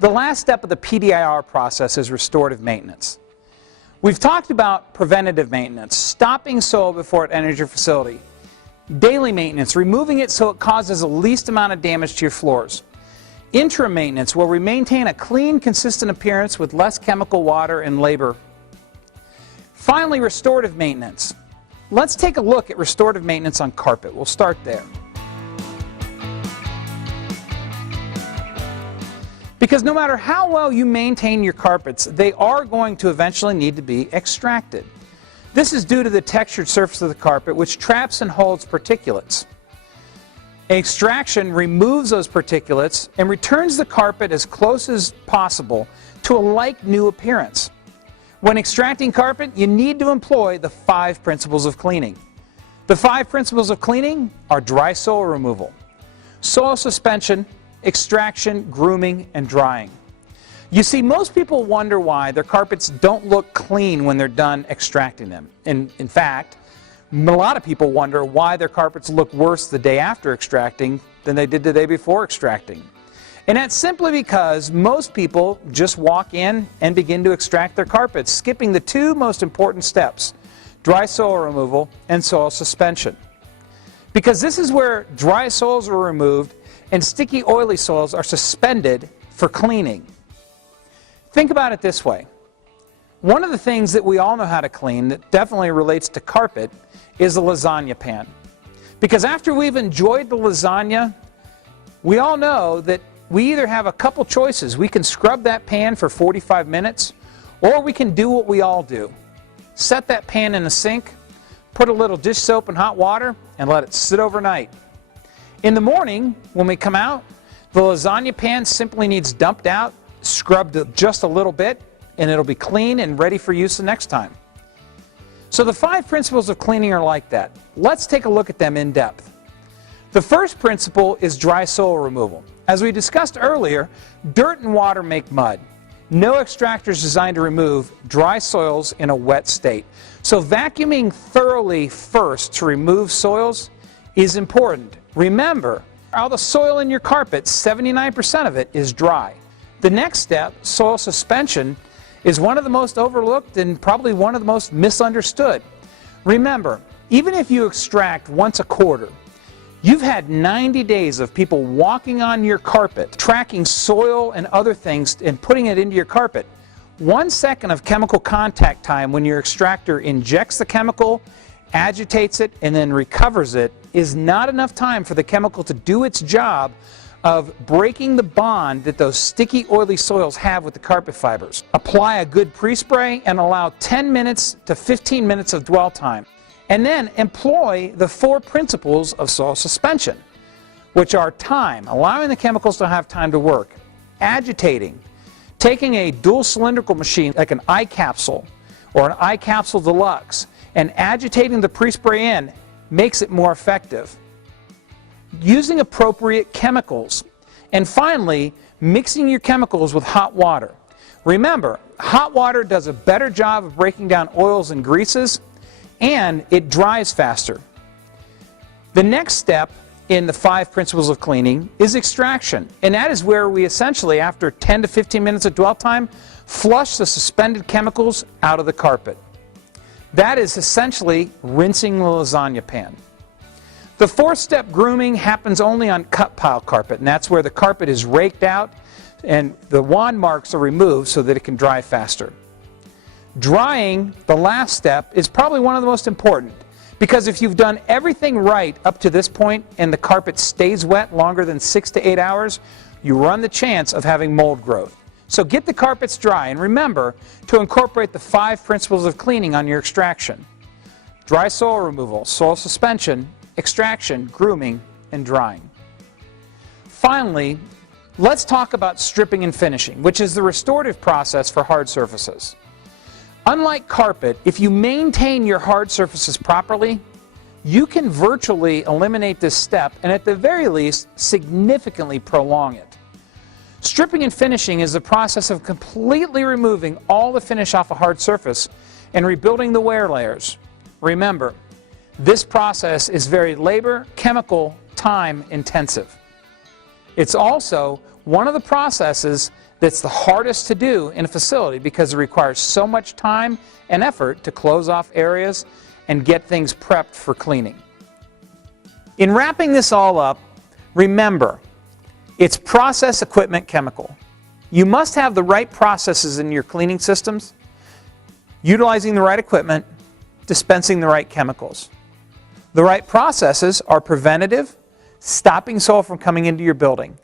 The last step of the PDIR process is restorative maintenance. We've talked about preventative maintenance, stopping soil before it enters your facility. Daily maintenance, removing it so it causes the least amount of damage to your floors. Interim maintenance, where we maintain a clean, consistent appearance with less chemical, water, and labor. Finally, restorative maintenance. Let's take a look at restorative maintenance on carpet. We'll start there. Because no matter how well you maintain your carpets, they are going to eventually need to be extracted. This is due to the textured surface of the carpet, which traps and holds particulates. Extraction removes those particulates and returns the carpet as close as possible to a like-new appearance. When extracting carpet, you need to employ the 5 principles of cleaning. The 5 principles of cleaning are dry soil removal, soil suspension, extraction, grooming, and drying. You see, most people wonder why their carpets don't look clean when they're done extracting them. In fact, a lot of people wonder why their carpets look worse the day after extracting than they did the day before extracting. And that's simply because most people just walk in and begin to extract their carpets, skipping the 2 most important steps, dry soil removal and soil suspension. Because this is where dry soils are removed and sticky, oily soils are suspended for cleaning. Think about it this way. One of the things that we all know how to clean that definitely relates to carpet is the lasagna pan. Because after we've enjoyed the lasagna, we all know that we either have a couple choices. We can scrub that pan for 45 minutes, or we can do what we all do. Set that pan in the sink, put a little dish soap and hot water, and let it sit overnight. In the morning, when we come out, the lasagna pan simply needs dumped out, scrubbed just a little bit, and it'll be clean and ready for use the next time. So the 5 principles of cleaning are like that. Let's take a look at them in depth. The first principle is dry soil removal. As we discussed earlier, dirt and water make mud. No extractor is designed to remove dry soils in a wet state. So vacuuming thoroughly first to remove soils is important. Remember, all the soil in your carpet, 79% of it is dry. The next step, soil suspension, is one of the most overlooked and probably one of the most misunderstood. Remember, even if you extract once a quarter, you've had 90 days of people walking on your carpet, tracking soil and other things and putting it into your carpet. 1 second of chemical contact time when your extractor injects the chemical, agitates it, and then recovers it is not enough time for the chemical to do its job of breaking the bond that those sticky, oily soils have with the carpet fibers. Apply a good pre-spray and allow 10 minutes to 15 minutes of dwell time. And then employ the 4 principles of soil suspension, which are time, allowing the chemicals to have time to work, agitating, taking a dual cylindrical machine like an iCapsule or an iCapsule Deluxe and agitating the pre-spray in makes it more effective. Using appropriate chemicals. And finally, mixing your chemicals with hot water. Remember, hot water does a better job of breaking down oils and greases, and it dries faster. The next step in the 5 principles of cleaning is extraction, and that is where we essentially, after 10 to 15 minutes of dwell time, flush the suspended chemicals out of the carpet. That is essentially rinsing the lasagna pan. The 4th step, grooming, happens only on cut pile carpet, and that's where the carpet is raked out and the wand marks are removed so that it can dry faster. Drying, the last step, is probably one of the most important, because if you've done everything right up to this point and the carpet stays wet longer than 6 to 8 hours, you run the chance of having mold growth. So get the carpets dry, and remember to incorporate the 5 principles of cleaning on your extraction. Dry soil removal, soil suspension, extraction, grooming, and drying. Finally, let's talk about stripping and finishing, which is the restorative process for hard surfaces. Unlike carpet, if you maintain your hard surfaces properly, you can virtually eliminate this step and at the very least significantly prolong it. Stripping and finishing is the process of completely removing all the finish off a hard surface and rebuilding the wear layers. Remember, this process is very labor, chemical, time intensive. It's also one of the processes that's the hardest to do in a facility because it requires so much time and effort to close off areas and get things prepped for cleaning. In wrapping this all up, remember, it's process, equipment, chemical. You must have the right processes in your cleaning systems, utilizing the right equipment, dispensing the right chemicals. The right processes are preventative, stopping soil from coming into your building.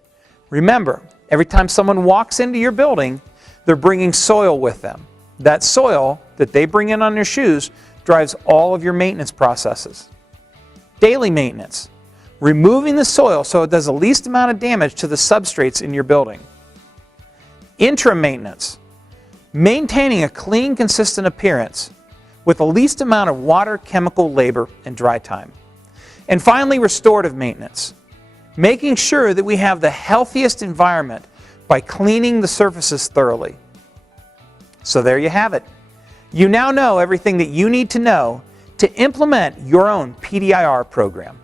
Remember, every time someone walks into your building, they're bringing soil with them. That soil that they bring in on their shoes drives all of your maintenance processes. Daily maintenance, removing the soil so it does the least amount of damage to the substrates in your building. Interim maintenance, maintaining a clean, consistent appearance with the least amount of water, chemical, labor, and dry time. And finally, restorative maintenance, making sure that we have the healthiest environment by cleaning the surfaces thoroughly. So there you have it. You now know everything that you need to know to implement your own PDIR program.